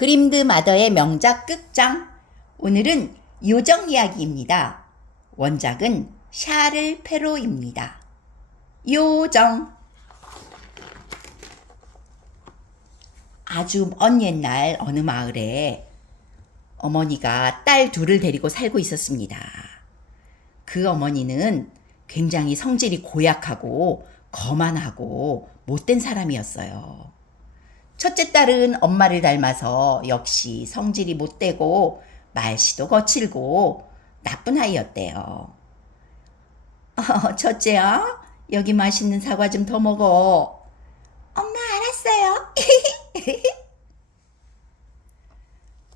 그림드 마더의 명작 극장. 오늘은 요정 이야기입니다. 원작은 샤를 페로입니다. 요정. 아주 먼 옛날 어느 마을에 어머니가 딸 둘을 데리고 살고 있었습니다. 그 어머니는 굉장히 성질이 고약하고 거만하고 못된 사람이었어요. 첫째 딸은 엄마를 닮아서 역시 성질이 못되고 말씨도 거칠고 나쁜 아이였대요. 첫째야, 여기 맛있는 사과 좀 더 먹어. 엄마, 알았어요.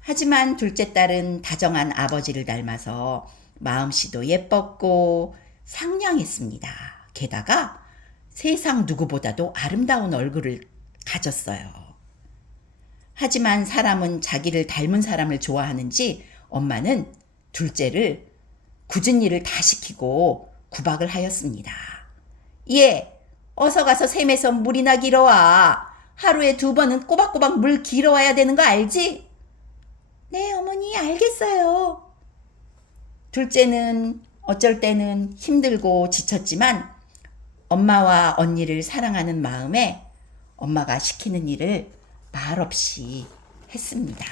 하지만 둘째 딸은 다정한 아버지를 닮아서 마음씨도 예뻤고 상냥했습니다. 게다가 세상 누구보다도 아름다운 얼굴을 가졌어요. 하지만 사람은 자기를 닮은 사람을 좋아하는지 엄마는 둘째를 굳은 일을 다 시키고 구박을 하였습니다. 얘, 어서 가서 샘에서 물이나 길어와. 하루에 2번은 꼬박꼬박 물 길어와야 되는 거 알지? 네, 어머니, 알겠어요. 둘째는 어쩔 때는 힘들고 지쳤지만 엄마와 언니를 사랑하는 마음에 엄마가 시키는 일을 말없이 했습니다.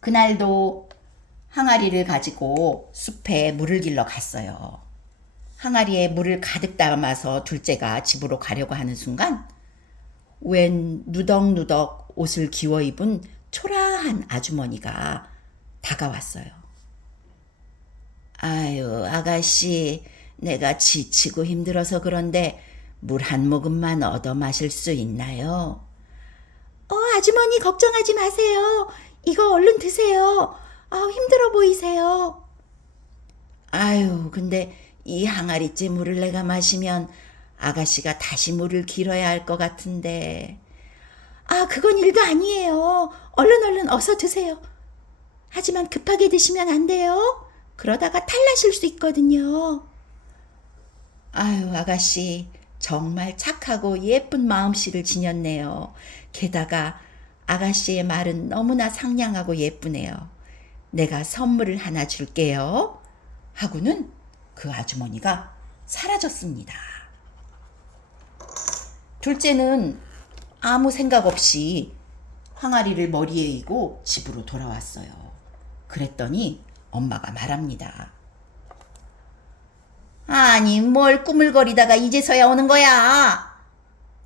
그날도 항아리를 가지고 숲에 물을 길러 갔어요. 항아리에 물을 가득 담아서 둘째가 집으로 가려고 하는 순간 웬 누덕누덕 옷을 기워 입은 초라한 아주머니가 다가왔어요. 아유, 아가씨, 내가 지치고 힘들어서 그런데 물 한 모금만 얻어 마실 수 있나요? 아주머니 걱정하지 마세요. 이거 얼른 드세요. 힘들어 보이세요. 아유, 근데 이 항아리째 물을 내가 마시면 아가씨가 다시 물을 길어야 할 것 같은데. 그건 일도 아니에요. 얼른 어서 드세요. 하지만 급하게 드시면 안 돼요. 그러다가 탈나실 수 있거든요. 아유, 아가씨 정말 착하고 예쁜 마음씨를 지녔네요. 게다가 아가씨의 말은 너무나 상냥하고 예쁘네요. 내가 선물을 하나 줄게요. 하고는 그 아주머니가 사라졌습니다. 둘째는 아무 생각 없이 항아리를 머리에 이고 집으로 돌아왔어요. 그랬더니 엄마가 말합니다. 아니, 뭘 꾸물거리다가 이제서야 오는 거야?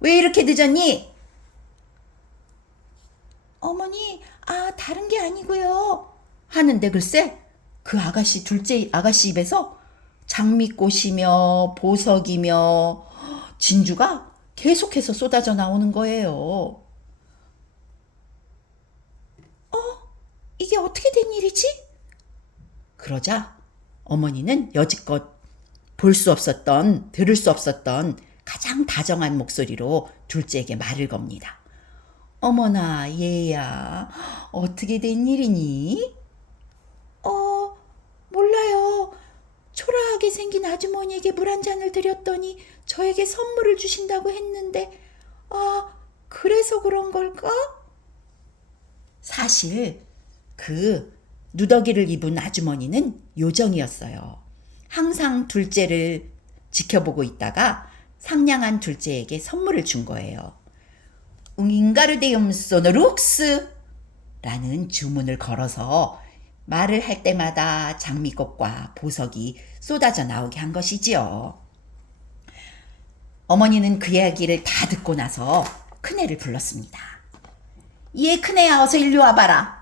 왜 이렇게 늦었니? 어머니, 다른 게 아니고요. 하는데 글쎄 그 아가씨, 둘째 아가씨 입에서 장미꽃이며 보석이며 진주가 계속해서 쏟아져 나오는 거예요. 이게 어떻게 된 일이지? 그러자 어머니는 여지껏 볼 수 없었던, 들을 수 없었던 가장 다정한 목소리로 둘째에게 말을 겁니다. 어머나, 얘야, 어떻게 된 일이니? 몰라요. 초라하게 생긴 아주머니에게 물 한 잔을 드렸더니 저에게 선물을 주신다고 했는데, 그래서 그런 걸까? 사실 그 누더기를 입은 아주머니는 요정이었어요. 항상 둘째를 지켜보고 있다가 상냥한 둘째에게 선물을 준 거예요. 웅인가르데움 소노룩스 라는 주문을 걸어서 말을 할 때마다 장미꽃과 보석이 쏟아져 나오게 한 것이지요. 어머니는 그 이야기를 다 듣고 나서 큰애를 불렀습니다. 얘 큰애야, 어서 일로 와봐라.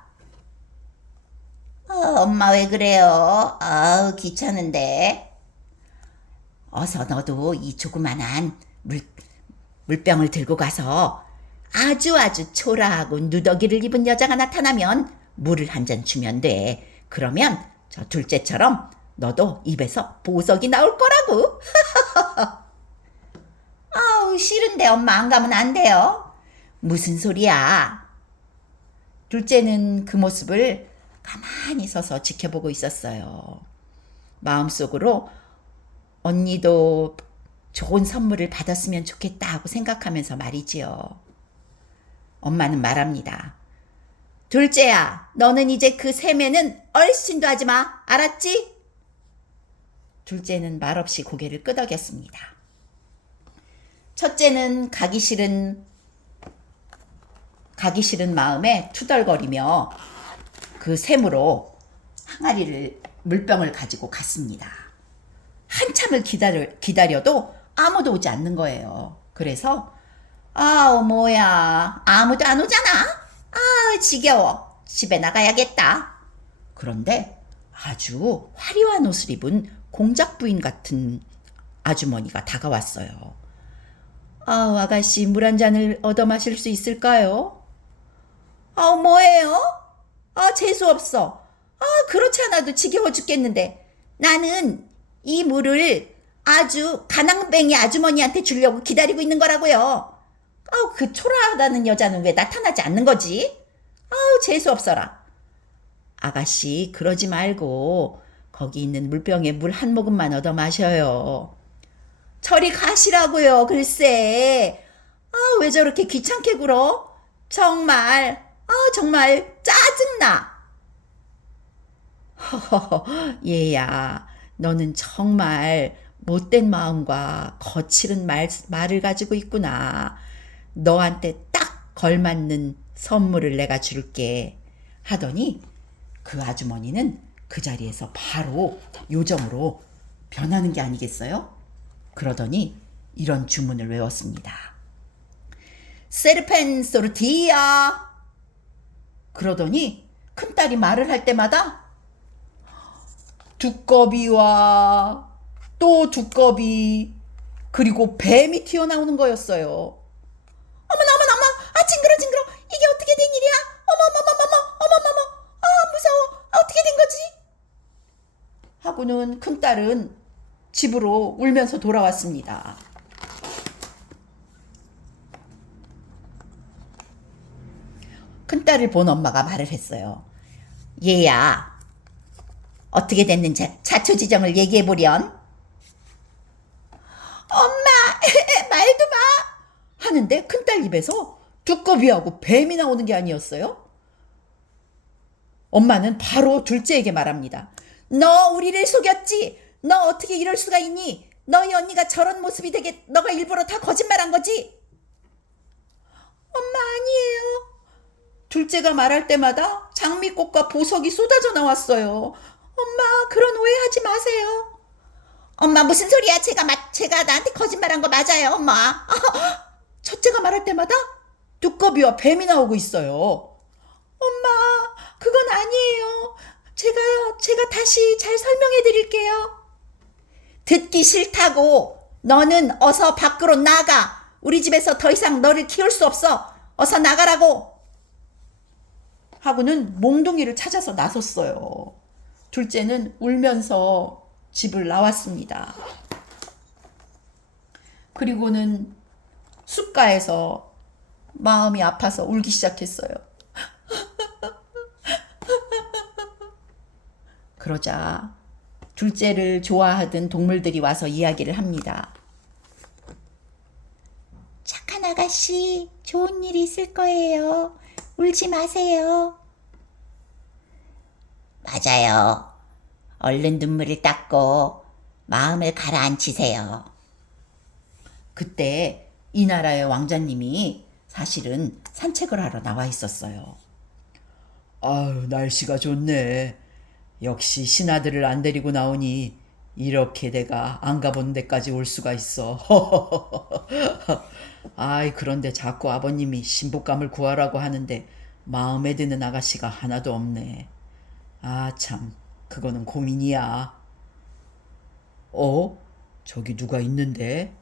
엄마 왜 그래요? 귀찮은데. 어서 너도 이 조그만한 물병을 들고 가서 아주 초라하고 누더기를 입은 여자가 나타나면 물을 한 잔 주면 돼. 그러면 저 둘째처럼 너도 입에서 보석이 나올 거라고. 싫은데 엄마 안 가면 안 돼요. 무슨 소리야? 둘째는 그 모습을 가만히 서서 지켜보고 있었어요. 마음속으로 언니도 좋은 선물을 받았으면 좋겠다 하고 생각하면서 말이지요. 엄마는 말합니다. 둘째야, 너는 이제 그 세매는 얼씬도 하지 마. 알았지? 둘째는 말없이 고개를 끄덕였습니다. 첫째는 가기 싫은 마음에 투덜거리며 그 샘으로 항아리를 물병을 가지고 갔습니다. 한참을 기다려도 아무도 오지 않는 거예요. 그래서 뭐야, 아무도 안 오잖아. 지겨워. 집에 나가야겠다. 그런데 아주 화려한 옷을 입은 공작 부인 같은 아주머니가 다가왔어요. 아가씨, 물 한 잔을 얻어 마실 수 있을까요? 뭐예요? 재수없어. 그렇지 않아도 지겨워 죽겠는데. 나는 이 물을 아주 가난뱅이 아주머니한테 주려고 기다리고 있는 거라고요. 그 초라하다는 여자는 왜 나타나지 않는 거지? 재수없어라. 아가씨, 그러지 말고 거기 있는 물병에 물 한 모금만 얻어 마셔요. 저리 가시라고요, 글쎄. 왜 저렇게 귀찮게 굴어? 정말 짜증나. 허허허, 얘야, 너는 정말 못된 마음과 거칠은 말을 가지고 있구나. 너한테 딱 걸맞는 선물을 내가 줄게. 하더니 그 아주머니는 그 자리에서 바로 요정으로 변하는 게 아니겠어요? 그러더니 이런 주문을 외웠습니다. 세르펜 소르티야. 그러더니 큰딸이 말을 할 때마다 두꺼비와 또 두꺼비, 그리고 뱀이 튀어나오는 거였어요. 어머나, 징그러. 이게 어떻게 된 일이야? 어머머머머, 무서워. 어떻게 된 거지? 하고는 큰딸은 집으로 울면서 돌아왔습니다. 큰딸을 본 엄마가 말을 했어요. 얘야, 어떻게 됐는지 자초지정을 얘기해보련. 엄마, 말도 마. 하는데 큰딸 입에서 두꺼비하고 뱀이 나오는 게 아니었어요. 엄마는 바로 둘째에게 말합니다. 너 우리를 속였지? 너 어떻게 이럴 수가 있니? 너희 언니가 저런 모습이 되게 너가 일부러 다 거짓말한 거지? 엄마, 아니에요. 둘째가 말할 때마다 장미꽃과 보석이 쏟아져 나왔어요. 엄마, 그런 오해하지 마세요. 엄마, 무슨 소리야? 제가 나한테 거짓말한 거 맞아요, 엄마. 첫째가 말할 때마다 두꺼비와 뱀이 나오고 있어요. 엄마, 그건 아니에요. 제가 다시 잘 설명해 드릴게요. 듣기 싫다고. 너는 어서 밖으로 나가. 우리 집에서 더 이상 너를 키울 수 없어. 어서 나가라고. 하고는 몽둥이를 찾아서 나섰어요. 둘째는 울면서 집을 나왔습니다. 그리고는 숲가에서 마음이 아파서 울기 시작했어요. 그러자 둘째를 좋아하던 동물들이 와서 이야기를 합니다. 착한 아가씨, 좋은 일이 있을 거예요. 울지 마세요. 맞아요. 얼른 눈물을 닦고 마음을 가라앉히세요. 그때 이 나라의 왕자님이 사실은 산책을 하러 나와 있었어요. 날씨가 좋네. 역시 신하들을 안 데리고 나오니 이렇게 내가 안 가본 데까지 올 수가 있어. 그런데 자꾸 아버님이 신복감을 구하라고 하는데 마음에 드는 아가씨가 하나도 없네. 참, 그거는 고민이야. 저기 누가 있는데?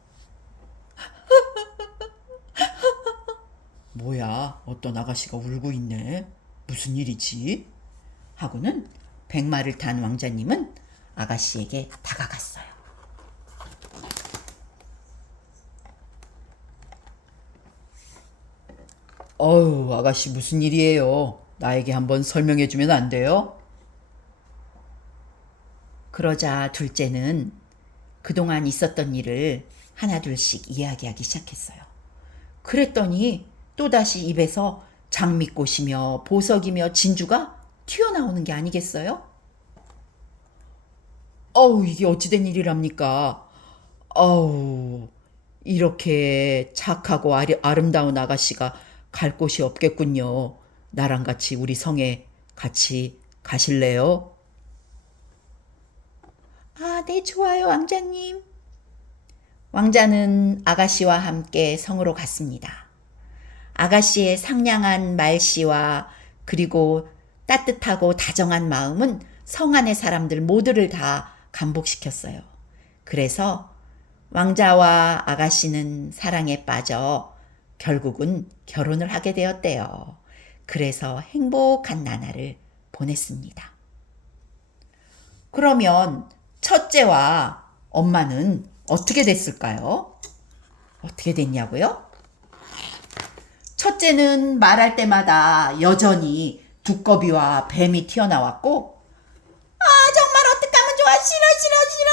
뭐야, 어떤 아가씨가 울고 있네. 무슨 일이지? 하고는 백마를 탄 왕자님은 아가씨에게 다가갔어요. 아가씨, 무슨 일이에요? 나에게 한번 설명해 주면 안 돼요? 그러자 둘째는 그동안 있었던 일을 하나둘씩 이야기하기 시작했어요. 그랬더니 또다시 입에서 장미꽃이며 보석이며 진주가 튀어나오는 게 아니겠어요? 이게 어찌된 일이랍니까? 어우, 이렇게 착하고 아름다운 아가씨가 갈 곳이 없겠군요. 나랑 같이 우리 성에 같이 가실래요? 아, 네, 좋아요, 왕자님. 왕자는 아가씨와 함께 성으로 갔습니다. 아가씨의 상냥한 말씨와 그리고 따뜻하고 다정한 마음은 성 안의 사람들 모두를 다 감복시켰어요. 그래서 왕자와 아가씨는 사랑에 빠져 결국은 결혼을 하게 되었대요. 그래서 행복한 나날을 보냈습니다. 그러면 첫째와 엄마는 어떻게 됐을까요? 어떻게 됐냐고요? 첫째는 말할 때마다 여전히 두꺼비와 뱀이 튀어나왔고, 정말 어떡하면 좋아. 싫어, 싫어, 싫어.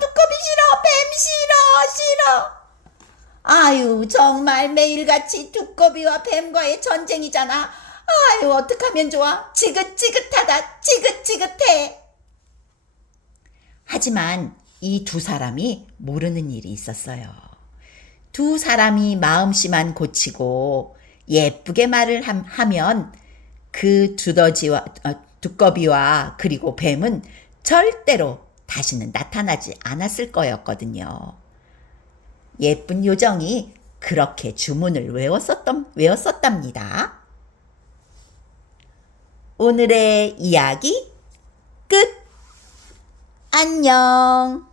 두꺼비 싫어. 뱀 싫어, 싫어. 아유, 정말 매일같이 두꺼비와 뱀과의 전쟁이잖아. 아유, 어떡하면 좋아. 지긋지긋하다. 지긋지긋해. 하지만 이 두 사람이 모르는 일이 있었어요. 두 사람이 마음씨만 고치고 예쁘게 말을 하면 그 두꺼비와 그리고 뱀은 절대로 다시는 나타나지 않았을 거였거든요. 예쁜 요정이 그렇게 주문을 외웠었답니다. 오늘의 이야기 끝! 안녕!